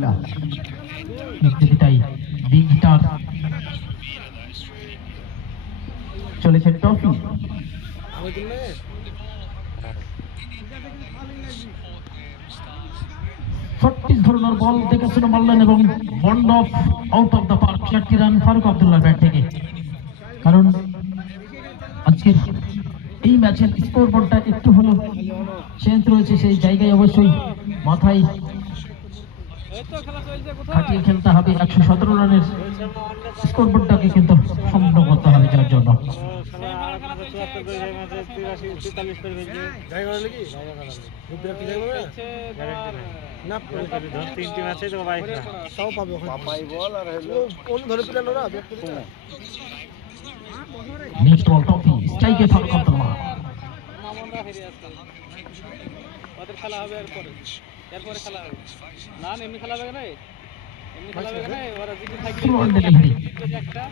আলহামদুলিল্লাহ নিশ্চিতই big hitter চলেছে trophy ছত্রিশ ধরনের বল দেখেছিল মারলেন এবং bond of out of the park 4টি রান ফারুক আব্দুল্লাহ ব্যাট থেকে। কারণ আজকের এই ম্যাচের স্কোর বোর্ডটা একটু হলো চেঞ্জ রয়েছে, সেই জায়গায় অবশ্যই মাথায় খাটিয়ে খেলতে হবে। 117 রানের স্কোর বোর্ডটাকে কিন্তু সম্পূর্ণ করতে হবে যার জন্য নেক্সট বল টপি স্ট্রাইকে ফারুক আব্দুল্লাহ। ওদের খেলা হবে এরপরে খেলা হবে না, এমনি খেলা হবে না, এমনি খেলা হবে না, ওরা যদি থাকে একটা